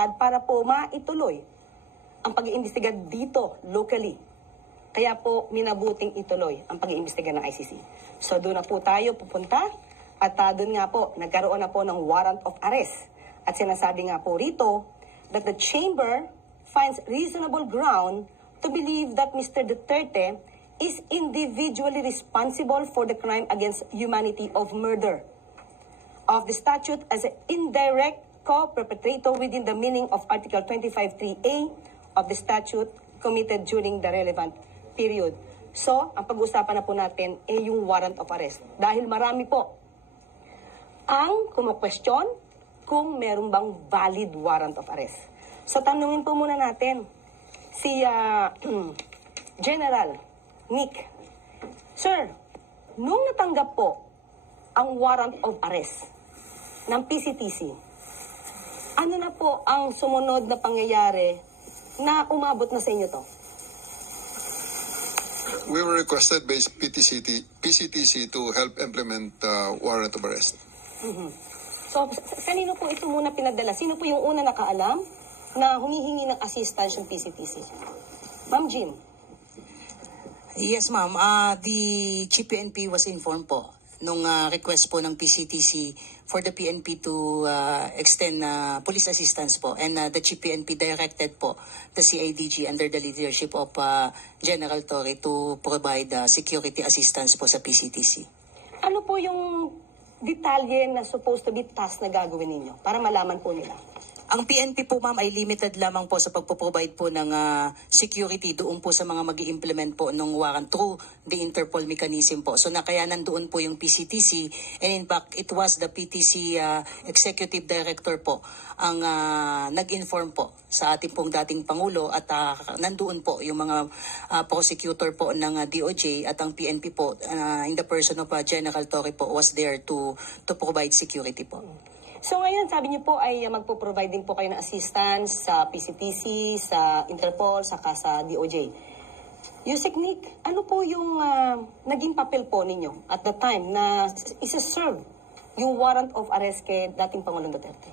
lakad para po maituloy ang pag-iimbestiga dito locally. Kaya po minabuting ituloy ang pag-iimbestiga ng ICC. So doon na po tayo pupunta at doon nga po nagkaroon na po ng warrant of arrest. At sinasabi nga po rito that the chamber finds reasonable ground to believe that Mr. Duterte is individually responsible for the crime against humanity of murder of the statute as an indirect co-perpetrator within the meaning of Article 25(3)(a) of the statute committed during the relevant period. So, ang pag-uusapan na po natin ay yung warrant of arrest. Dahil marami po ang kumu-question kung meron bang valid warrant of arrest. So, tanungin po muna natin si General Nick. Sir, nung natanggap po ang warrant of arrest ng PCTC, ano na po ang sumunod na pangyayari na umabot na sa inyo to? We were requested by PCTC to help implement warrant of arrest. So, kanino po ito muna pinadala? Sino po yung una nakaalam na humihingi ng assistance yung PCTC? Ma'am Jean. Yes, ma'am. The GPNP was informed po nung request po ng PCTC for the PNP to extend police assistance po. And the GPNP directed po the CIDG under the leadership of General Torre to provide security assistance po sa PCTC. Ano po yung detalye na supposed to be task na gagawin ninyo para malaman po nila? Ang PNP po, ma'am, ay limited lamang po sa pagpo-provide po ng security doon po sa mga mag-i-implement po ng warrant through the Interpol mechanism po. So kaya nandoon po yung PCTC, and in fact, it was the PTC Executive Director po ang nag-inform po sa ating pong dating Pangulo at nandoon po yung mga prosecutor po ng DOJ at ang PNP po in the person of General Torre po was there to provide security po. So ngayon, sabi niyo po ay magpo-provide din po kayo ng assistance sa PCTC, sa Interpol, saka sa DOJ. Yusek Nick, ano po yung naging papel po ninyo at the time na isa-serve yung warrant of arrest kay dating Pangulong Duterte?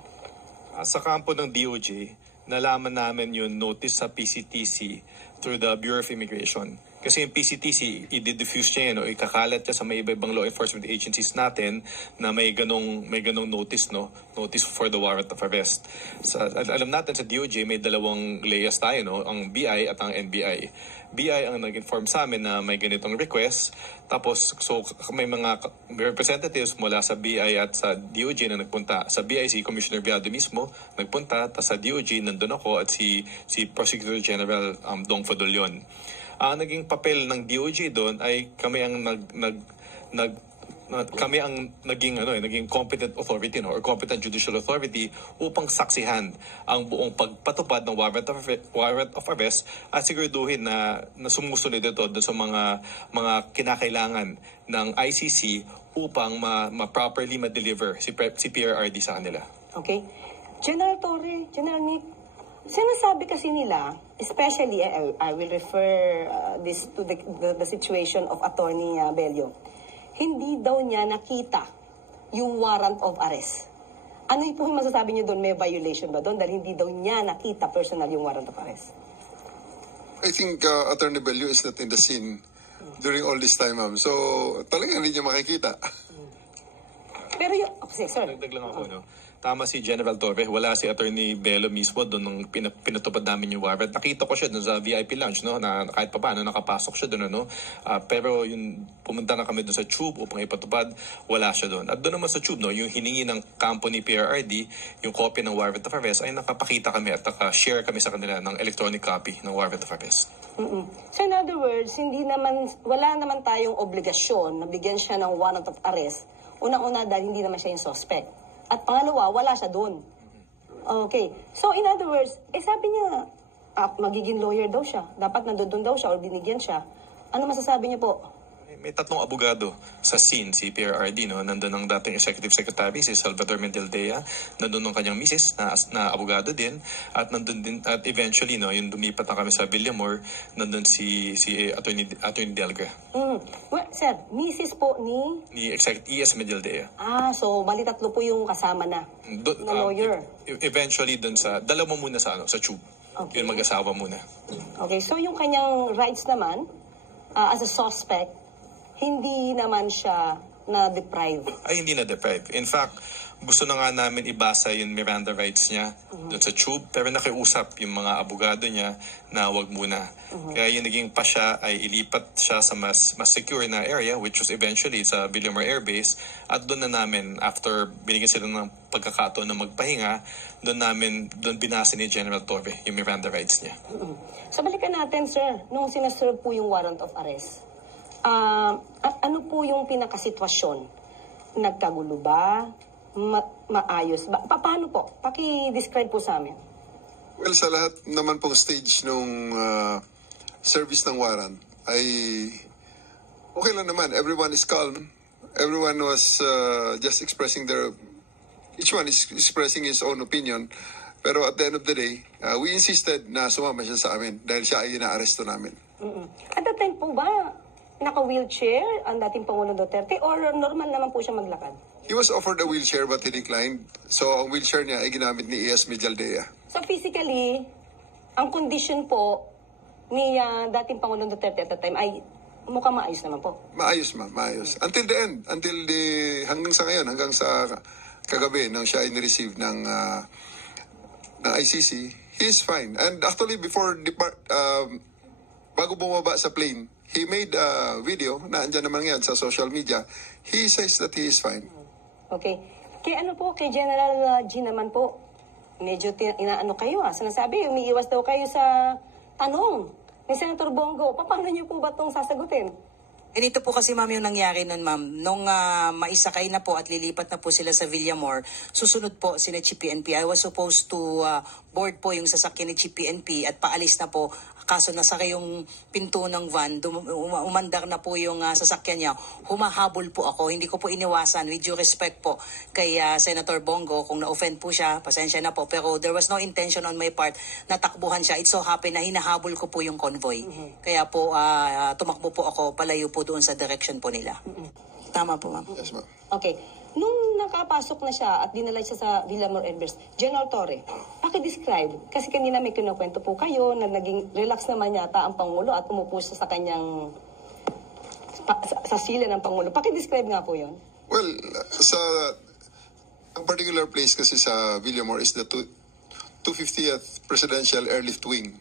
Sa kampo ng DOJ, nalaman namin yung notice sa PCTC through the Bureau of Immigration. Kasi yung PCTC, i-diffuse niya yan, o ikakalat niya sa may iba-ibang law enforcement agencies natin na may ganong notice, no? Notice for the warrant of arrest. Alam natin sa DOJ, may dalawang layers tayo, no? Ang BI at ang NBI. BI ang nag-inform sa amin na may ganitong request. Tapos, so may mga representatives mula sa BI at sa DOJ na nagpunta. Sa BI, si Commissioner Viado mismo nagpunta. Tapos sa DOJ, nandun ako at si Prosecutor General Dong Fadolion. Ang naging papel ng DOJ doon ay kami ang naging competent authority, no, or competent judicial authority upang saksihan ang buong pagpatupad ng warrant of arrest at siguraduhin na sumusunod ito doon sa mga kinakailangan ng ICC upang ma-properly ma-deliver si PRRD sa kanila. Okay. General Torre, General Nick, sinasabi kasi nila, especially, I will refer this to the situation of Attorney Bello, hindi daw niya nakita yung warrant of arrest. Ano po yung masasabi niyo doon? May violation ba doon? Dahil hindi daw niya nakita personal yung warrant of arrest. I think Attorney Bello is not in the scene during all this time, ma'am. So, talagang hindi niya makikita. Pero yung... Okay, sorry. Nagdag lang ako, no? Tama si General Torre, wala si Attorney Bello mismo doon nung pinatupad namin yung warrant. Nakita ko siya doon sa VIP lounge, no, na kahit pa paano nakapasok siya doon, ano. Pero yung pumunta na kami doon sa tube upang ipatupad, wala siya doon. At doon naman sa tube, no, yung hiningi ng kampo ni PRRD, yung copy ng warrant of arrest, ay nakapakita kami at naka-share kami sa kanila ng electronic copy ng warrant of arrest. So in other words, wala naman tayong obligasyon na bigyan siya ng warrant of arrest. Unang-una dahil hindi naman siya yung suspect. At pangalawa, wala siya doon. Okay. So, in other words, sabi niya, magiging lawyer daw siya. Dapat nandoon daw siya or binigyan siya. Ano masasabi niyo po? may tatlong abogado sa scene, si PRRD, no? Nandun ang dating Executive Secretary, si Salvador Mendeldea, nandun ang kanyang misis na abogado din, at nandun din, at eventually, no, yung lumipat na kami sa Villamor, nandun si Attorney Delga, Well, sir, misis po ni... ni ES Mendeldea. So bali tatlo po yung kasama na. Na lawyer. Eventually, dun sa, dalawa muna sa tube. Okay. Yung mag-asawa muna. Okay, so yung kanyang rights naman, as a suspect, hindi naman siya na-deprive. Ay, hindi na-deprive. In fact, gusto na nga namin ibasa yung Miranda rights niya doon sa tube, pero nakiusap yung mga abogado niya na wag muna. Kaya yung naging pa siya ay ilipat siya sa mas secure na area, which was eventually sa Villamor Air Base, at doon na namin, after binigyan sila ng pagkakataon na magpahinga, doon binasa ni General Torre yung Miranda rights niya. So balikan natin, sir, nung sinaserve po yung warrant of arrest, ano po yung pinakasitwasyon? Nagkagulo ba? Maayos ba? Paano po? Paki-describe po sa amin. Well, sa lahat naman pong stage nung service ng warrant ay okay lang naman. Everyone is calm. Everyone was just expressing each one is expressing his own opinion. Pero at the end of the day, we insisted na sumama siya sa amin dahil siya ay inaaresto namin. At that time po ba, naka-wheelchair ang dating Pangulong Duterte or normal naman po siya maglakad? He was offered a wheelchair but he declined. So ang wheelchair niya ay ginamit ni ES Mendeldea. So physically, ang condition po ni dating Pangulong Duterte at that time ay mukhang maayos naman po. Maayos, ma'am, maayos. Until the end, hanggang sa ngayon, hanggang sa kagabi nang siya ay ni-receive ng ICC, he is fine. And actually bago bumaba sa plane, he made a video na andyan naman yan sa social media. He says that he is fine. Okay. Kay General G naman po, medyo inaano kayo Sinasabi, umiiwas daw kayo sa tanong ni Senator Bongo. Paano niyo po ba itong sasagutin? Ganito po kasi ma'am yung nangyari nun ma'am. Nung maisakay na po at lilipat na po sila sa Villamor, susunod po sina Chief PNP. I was supposed to board po yung sasakyan ni Chief PNP at paalis na po. Kaso nasakay yung pinto ng van, umandar na po yung sasakyan niya. Humahabol po ako. Hindi ko po iniwasan. With due respect po kay Senator Bongo, kung na-offend po siya, pasensya na po. Pero there was no intention on my part na takbuhan siya. It so happened na hinahabol ko po yung convoy. Kaya po tumakbo po ako palayo po doon sa direction po nila. Tama po, ma'am. Yes, ma'am. Okay. Nung nakapasok na siya at dinala siya sa Villamor Air Base, General Torre, paki-describe. Kasi kanina may kinukwento po kayo na naging relax naman yata ang Pangulo at umupo siya sa kanyang sa sila ng Pangulo. Paki-describe nga po yon. Well, ang particular place kasi sa Villamor is the 250th Presidential Airlift Wing.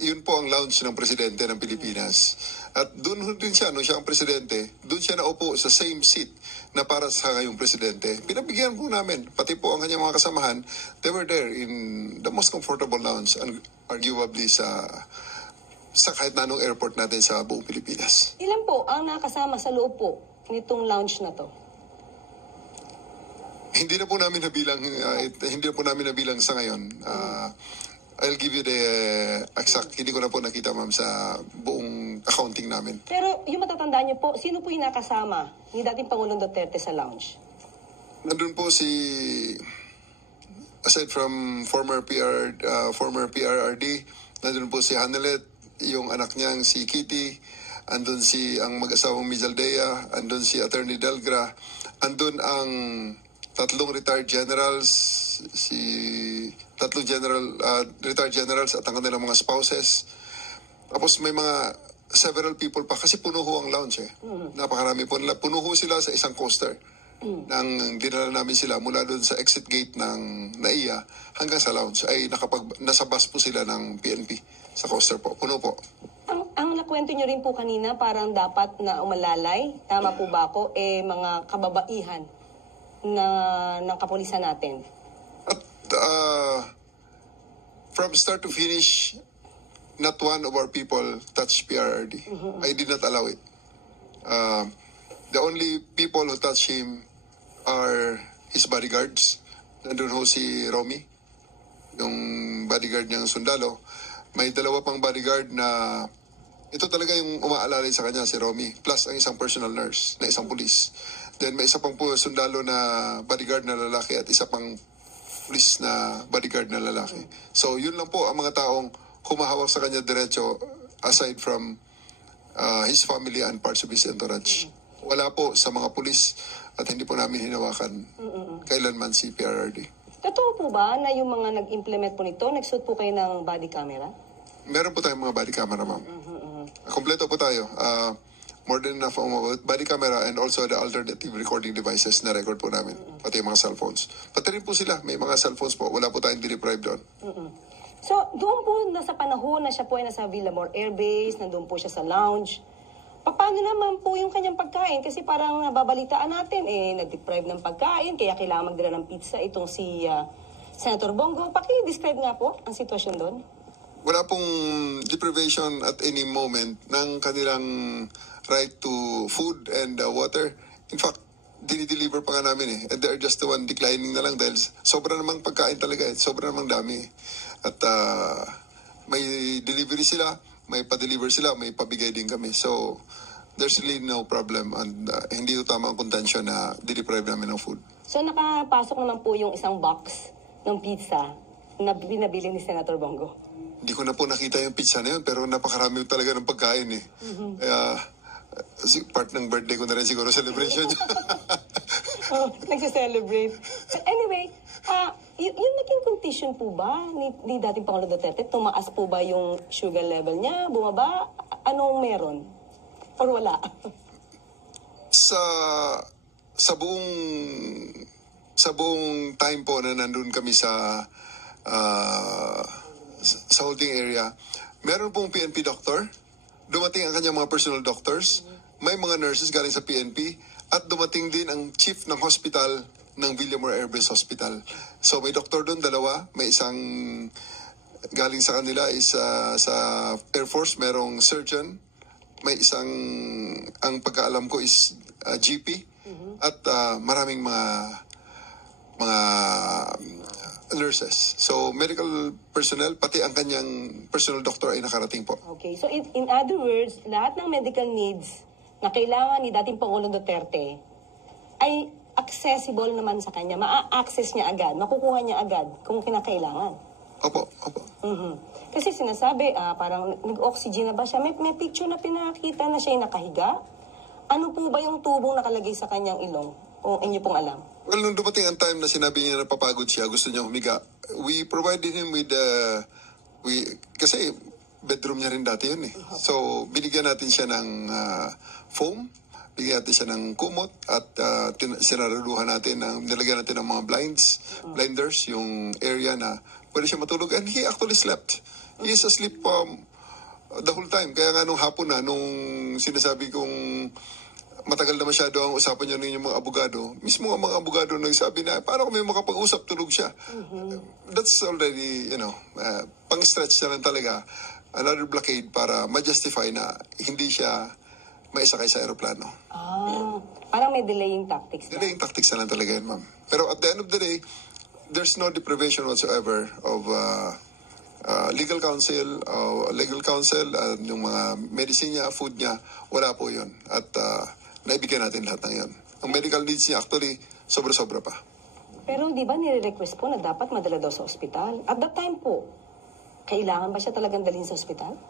Yun po ang lounge ng presidente ng Pilipinas. At doon din siya, nung siya ang presidente, doon siya naupo sa same seat na para sa ngayong presidente. Pinabigyan po namin, pati po ang kanyang mga kasamahan, they were there in the most comfortable lounge, and arguably sa kahit na anong airport natin sa buong Pilipinas. Ilan po ang nakasama sa loob po nitong lounge na to? Hindi na po namin nabilang sa ngayon. I'll give you the exact, hindi ko na po nakita ma'am sa buong accounting namin. Pero yung matatandaan niyo po, sino po yung nakasama ni dating Pangulong Duterte sa lounge? Nandun po aside from former PRRD, nandun po si Hanelet, yung anak niyang si Kitty, andun ang mag-asawang Mendeldea, andun si Attorney Delgra, andun ang tatlong retired generals, retired generals at ang kanilang mga spouses. Tapos may several people pa kasi puno ho ang lounge Napakarami po nila. Puno ho sila sa isang coaster. Nang dinala namin sila mula doon sa exit gate ng NAIA hanggang sa lounge ay nasa bus po sila ng PNP sa coaster po. Puno po. Ang nakwento nyo rin po kanina parang dapat na umalalay, tama po ba ako, mga kababaihan ng kapulisan natin. At from start to finish, not one of our people touched PRRD. I did not allow it. The only people who touched him are his bodyguards. Nandun ho si Romy, yung bodyguard niyang sundalo. May dalawa pang bodyguard na Ito talaga yung umaalalay sa kanya, si Romy. Plus ang isang personal nurse na isang pulis. Then may isa pang po sundalo na bodyguard na lalaki at isa pang pulis na bodyguard na lalaki. So yun lang po ang mga taong humahawak sa kanya diretso aside from his family and parts of his entourage. Wala po sa mga pulis at hindi po namin hinawakan kailanman si PRRD. Totoo po ba na yung mga nag-implement po nito, nagsuot po kayo ng body camera? Meron po tayong mga body camera, ma'am. Kompleto po tayo. More than enough body camera and also the alternative recording devices na record po namin. Pati yung mga cellphones. Pati rin po sila, may mga cellphones po. Wala po tayong deprived doon. So, doon po nasa panahon na siya po ay nasa Villamor Air Base, nandun po siya sa lounge. Paano naman po yung kanyang pagkain? Kasi parang nababalitaan natin, nag-deprive ng pagkain, kaya kailangan magdala ng pizza itong si Senator Bongo. Paki-describe nga po ang sitwasyon doon. Wala pong deprivation at any moment ng kanilang right to food and water. In fact, dinideliver pa nga namin and they're just the one declining na lang dahil sobra namang pagkain talaga sobra namang dami. At may delivery sila, may pa-deliver sila, may pabigay din kami. So, there's really no problem and hindi ito tama ang contention na dideprive namin ng food. So, nakapasok naman po yung isang box ng pizza na binabili ni Senator Bongo. Hindi ko na po nakita yung pizza na yun, pero napakarami talaga ng pagkain Kaya, part ng birthday ko na rin siguro celebration. Nagse-celebrate. But anyway, yung naging condition po ba ni dating Pangulong Duterte? Tumaas po ba yung sugar level niya? Bumaba? Anong meron? Or wala? Sa buong time po na nandun kami sa holding area, meron pong PNP doctor, dumating ang kanyang mga personal doctors, may mga nurses galing sa PNP, at dumating din ang chief ng hospital ng Villamor Air Base Hospital. So may doktor doon, dalawa, may isang galing sa kanila is sa Air Force, merong surgeon, may isang, ang pagkaalam ko is GP, at maraming mga nurses. So, medical personnel, pati ang kanyang personal doctor ay nakarating po. Okay. So, in other words, lahat ng medical needs na kailangan ni dating Pangulong Duterte ay accessible naman sa kanya. Ma-access niya agad. Makukuha niya agad kung kinakailangan. Opo. Kasi sinasabi, parang nag-oxygen na ba siya? May picture na pinakita na siya yung nakahiga. Ano po ba yung tubong nakalagay sa kanyang ilong? Kung inyo pong alam. Well, nung dumating ang time na sinabi niya na napapagod siya, gusto niya humiga, we provided him with kasi bedroom niya rin dati yun So, binigyan natin siya ng foam, bigyan natin siya ng kumot, at sinaraduhan natin, nilagyan natin ng mga blinders, yung area na pwede siya matulog. And he actually slept. He is asleep the whole time. Kaya nga nung hapon na, nung sinasabi kong matagal na masyado ang usapan niya ng mga abogado, mismo ang mga abogado nagsabi na, para kung may makapag-usap, tulog siya. That's already, pang-stretch na lang talaga. Another blockade para ma-justify na hindi siya maisakay sa aeroplano. Parang may delaying tactics. Delaying tactics na lang talaga yun, ma'am. Pero at the end of the day, there's no deprivation whatsoever of legal counsel, yung mga medicine niya, food niya, wala po yun. At naibigyan natin lahat ng yun. Ang medical needs niya actually, sobra-sobra pa. Pero di ba nire-request po na dapat madala daw sa ospital? At that time po, kailangan ba siya talagang dalhin sa ospital?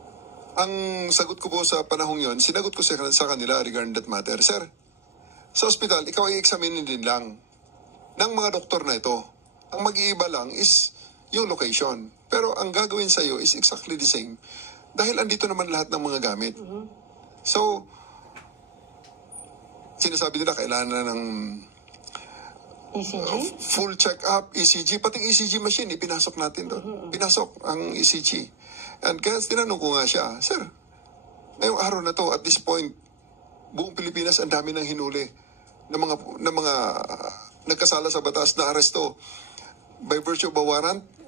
Ang sagot ko po sa panahong yon, sinagot ko sa kanila regarding that matter, Sir, sa ospital, ikaw i-examine din lang ng mga doktor na ito. Ang mag-iiba lang is yung location. Pero ang gagawin sa iyo is exactly the same. Dahil andito naman lahat ng mga gamit. So, sinasabi nila kailangan na ng ECG? Full check-up, ECG. Pati ECG machine, ipinasok natin doon. Pinasok ang ECG. And kaya tinanong ko nga siya, Sir, ngayong araw na to, at this point, buong Pilipinas, ang dami ng hinuli ng mga nagkasala sa batas na aresto by virtue of a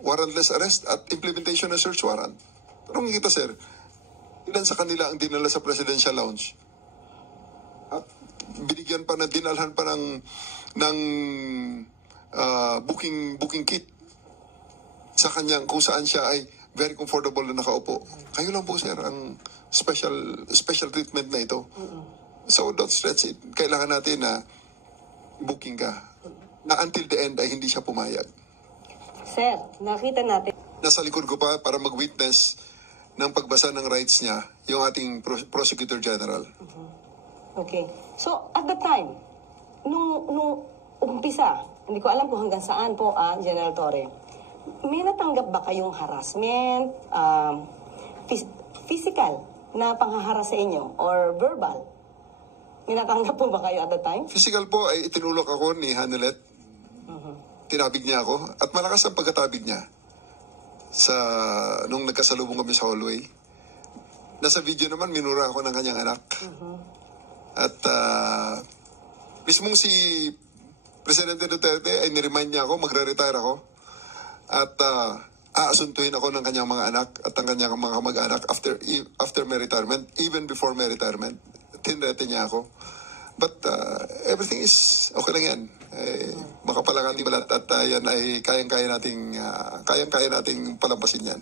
warrantless arrest at implementation ng search warrant. Tanong kita, Sir, ilan sa kanila ang dinala sa presidential lounge? At binigyan pa na, dinalhan pa ng booking kit sa kanyang kung saan siya ay very comfortable na nakaupo. Kayo lang po, sir, ang special treatment na ito. So don't stretch it. Kailangan natin na booking ka. Na until the end ay hindi siya pumayag. Sir, nakita natin. Nasa likod ko pa para mag-witness ng pagbasa ng rights niya yung ating Prosecutor General. Okay. So, at the time, nung umpisa, hindi ko alam kung hanggang saan po, General Torre, may natanggap ba kayong harassment, physical na panghaharas sa inyo, or verbal? May natanggap po ba kayo at the time? Physical po ay itinulok ako ni Hanelet. Tinabig niya ako at malakas ang pagkatabig niya nung nagkasalubong kami sa hallway. Nasa video naman, minura ako ng kanyang anak. At mismong si Presidente Duterte ay niremind niya ako, magre-retire ako. At aasuntuhin ako ng kanyang mga anak at ang kanyang mga kamag-anak after my retirement, even before my retirement. Tinrete niya ako. But everything is okay lang yan. Makapalangan di balat at yan ay kayang-kaya nating palampasin yan.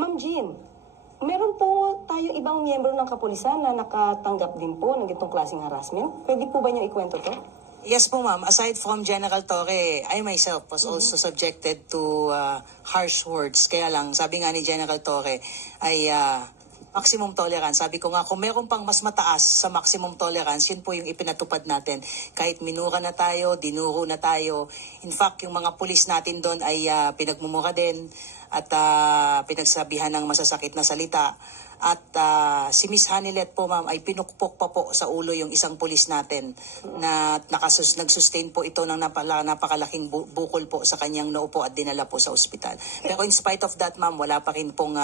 Ma'am Jean, meron po tayo ibang miyembro ng kapulisan na nakatanggap din po ng itong klaseng harassment. Pwede po ba niyo ikwento to? Yes po ma'am, aside from General Torre, I myself was also subjected to harsh words. Kaya lang, sabi nga ni General Torre ay maximum tolerance. Sabi ko nga, kung meron pang mas mataas sa maximum tolerance, yun po yung ipinatupad natin. Kahit minura na tayo, dinuro na tayo. In fact, yung mga pulis natin doon ay pinagmumura din at pinagsabihan ng masasakit na salita. At si Miss Hanelet po ma'am ay pinukpok pa po sa ulo yung isang pulis natin na nagsustain po ito ng napakalaking bukol po sa kanyang noo po at dinala po sa ospital. Pero in spite of that ma'am, wala pa rin pong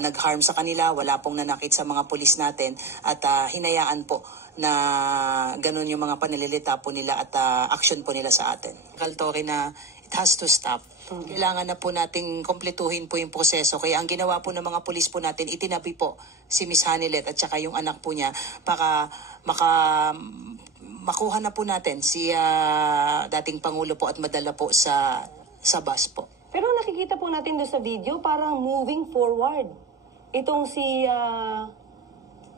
nag-harm sa kanila, wala pong nanakit sa mga pulis natin at hinayaan po na ganun yung mga panililita po nila at action po nila sa atin. Kaltori na it has to stop. Kailangan na po nating kompletuhin po yung proseso. Kaya ang ginawa po ng mga pulis po natin, itinabi po si Miss Hanelet at saka yung anak po niya para makuha na po natin si dating Pangulo po at madala po sa bus po. Pero nakikita po natin doon sa video, parang moving forward. Itong si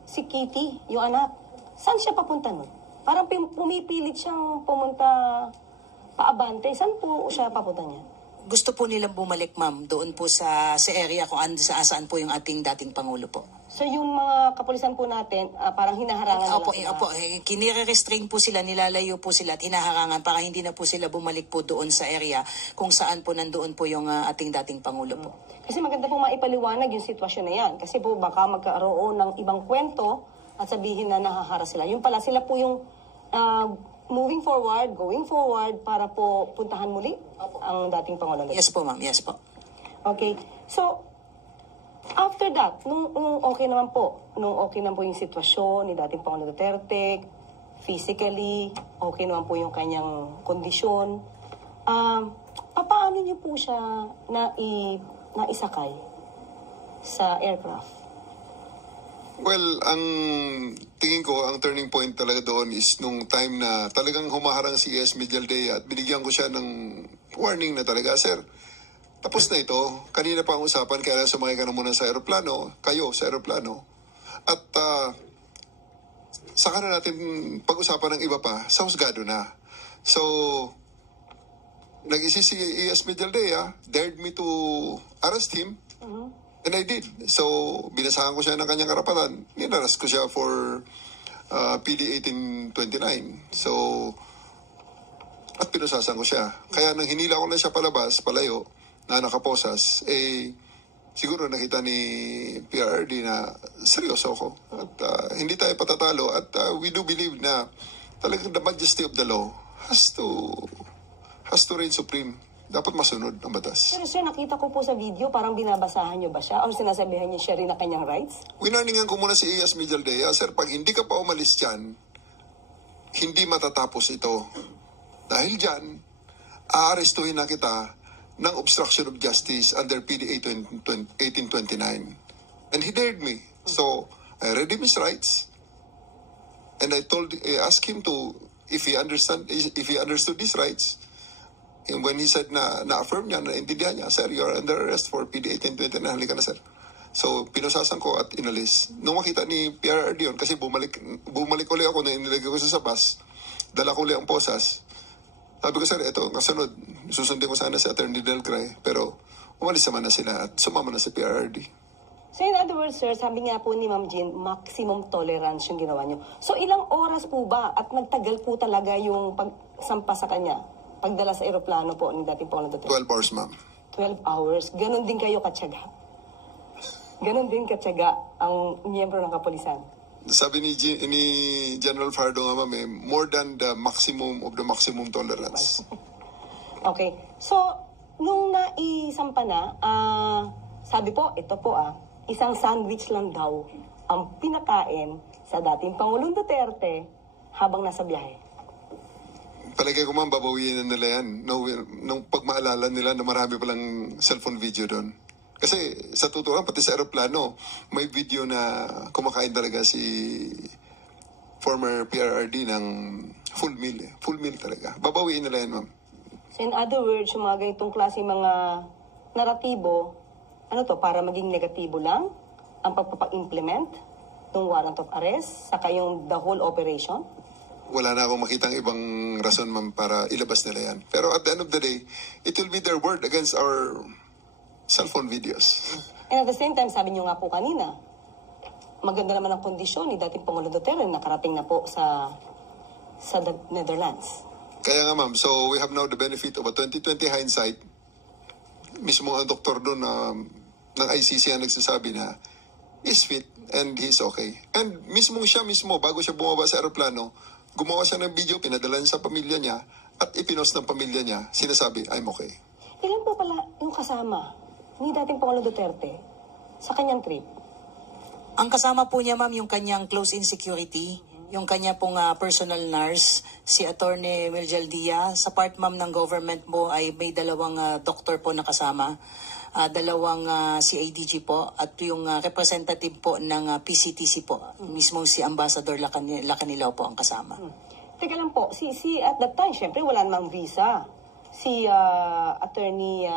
Kitty, yung anak, saan siya papunta nun? Parang pumipilit siyang pumunta paabante. Saan po siya papunta niya? Gusto po nilang bumalik ma'am doon po sa area kung saan po yung ating dating Pangulo po. So yung mga kapulisan po natin, parang hinaharangan Opo, nila opo, kinire-restrain po sila, nilalayo po sila at hinaharangan para hindi na po sila bumalik po doon sa area kung saan po nandoon po yung ating dating Pangulo po. Kasi maganda po maipaliwanag yung sitwasyon na yan. Kasi po baka magkaroon ng ibang kwento at sabihin na nahahara sila. Yung pala sila po yung moving forward, going forward para po puntahan muli ang dating Pangulo. Yes po ma'am, yes po. Okay. So, after that, nung okay naman po yung sitwasyon ni dating Pangulo Duterte, physically, okay naman po yung kanyang kondisyon, paano niyo po siya naisakay sa aircraft? Well, ang tingin ko, ang turning point talaga doon is nung time na talagang humaharang si E.S. Medialdea at binigyan ko siya ng warning na talaga, sir, tapos na ito. Kanina pa ang usapan, kaya sumakay ka na muna sa aeroplano, kayo sa aeroplano. At saka na natin pag-usapan ng iba pa, sa husgado na. So, nag-isip si E.S. Medialdea, dared me to arrest him. And I did. So, binasahan ko siya ng kanyang karapatan. Ninaras ko siya for PD 1829. So, at pinusasan ko siya. Kaya nang hinila ko na siya palabas, palayo, na nakaposas, siguro nakita ni PRRD na seryoso ako. At hindi tayo patatalo. At we do believe na talagang the majesty of the law has to reign supreme. Dapat masunod ang batas. Pero sir, nakita ko po sa video, parang binabasahan niyo ba siya? O sinasabihan niyo siya rin na kanyang rights? Winarningan ko muna si E.S. Medialdea, sir, pag hindi ka pa umalis dyan, hindi matatapos ito. Dahil dyan, aarestuhin na kita ng obstruction of justice under PD 1829. And he dared me. So, I read him his rights. And I asked him to, if he understood his rights, And when he said na-affirm niya, naintindihan niya, sir, you're under arrest for PD 1820 na, halika na sir. So, pinusasan ko at inalis. Nung makita ni PRRD yun, kasi bumalik ulit ako na inilagay ko sa bus, dala ko ulit ang posas. Sabi ko, sir, ito, kasunod, susundin ko sana si Attorney Del Cray, pero umalis naman na sila at sumama na si PRRD. So in other words, sir, sabi nga po ni Ma'am Jean, maximum tolerance yung ginawa nyo. So ilang oras po ba at nagtagal po talaga yung pagsampa sa kanya, pagdala sa eroplano po ni dating Pangulong Duterte? 12 hours, ma'am. 12 hours. Ganon din kayo katyaga. Ganon din katyaga ang miyembro ng kapulisan. Sabi ni General Fardo nga, ma'am, more than the maximum of the maximum tolerance. Okay. So, nung naisampa na, sabi po, ito po isang sandwich lang daw ang pinakain sa dating Pangulong Duterte habang nasa biyahe. Palagay ko, ma'am, babawiin na nila yan. Nung pagmaalala nila na marami palang cellphone video doon. Kasi sa totoo pati sa aeroplano, may video na kumakain talaga si former PRRD ng full meal. Full meal talaga. Babawiin nila yan, ma'am. So in other words, yung mga ganitong klase mga naratibo, para maging negatibo lang ang pagpapa-implement ng warrant of arrest, saka yung the whole operation? Wala na akong makitang ibang rason, ma'am, para ilabas nila yan. Pero at the end of the day, it will be their word against our cellphone videos. And at the same time, sabi nyo nga po kanina, maganda naman ang kondisyon ni dating Pangulong Duterte, nakarating na po sa Netherlands. Kaya nga, ma'am, so we have now the benefit of a 2020 hindsight. Mismo ang doktor doon ng ICC ang nagsasabi na he's fit and he's okay. And siya mismo, bago siya bumaba sa aeroplano, gumawa siya ng video, pinadala niya sa pamilya niya, at ipinost ng pamilya niya, sinasabi, I'm okay. Ilan po pala yung kasama ni dating Pangulong Duterte sa kanyang trip? Ang kasama po niya, ma'am, yung kanyang close-in security, yung kanya pong personal nurse, si Attorney Miljal. Sa part, ma'am, ng government mo ay may dalawang doktor po na kasama, dalawang CADG po, at yung representative po ng PCTC po, mismo si Ambassador Lacanilaw po ang kasama. Teka lang po, si at that time, syempre wala namang visa. Si Attorney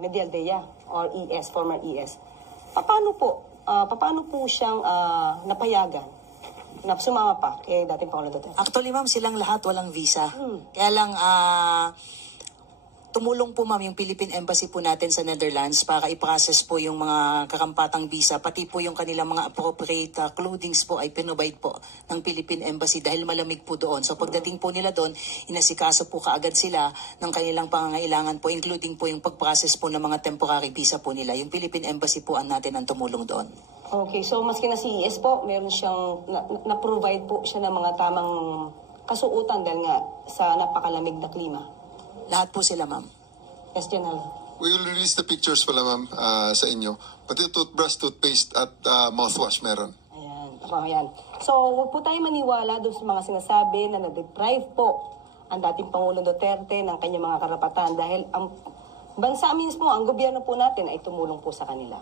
Medialdea or ES, former ES. Paano po siyang napayagan na sumama pa kay dating Pangulong Duterte? Actually, ma'am, silang lahat walang visa. Kaya lang, tumulong po, ma'am, yung Philippine Embassy po natin sa Netherlands para i-process po yung mga karampatang visa, pati po yung kanilang mga appropriate clothings po ay pinobide po ng Philippine Embassy dahil malamig po doon. So pagdating po nila doon, inasikaso po kaagad sila ng kanilang pangangailangan po, including po yung pag-process po ng mga temporary visa po nila. Yung Philippine Embassy po natin ang tumulong doon. Okay, so maski na si ES po, meron siyang na-provide po siya ng mga tamang kasuotan dahil nga sa napakalamig na klima. Lahat po sila, ma'am. Yes, General. We will release the pictures pala, ma'am, sa inyo. Pati toothbrush, toothpaste, at mouthwash meron. Ayan. So, huwag po tayo maniwala doon sa mga sinasabi na na-deprive po ang dating Pangulong Duterte ng kanyang mga karapatan dahil ang bansa mismo, ang gobyerno po natin ay tumulong po sa kanila.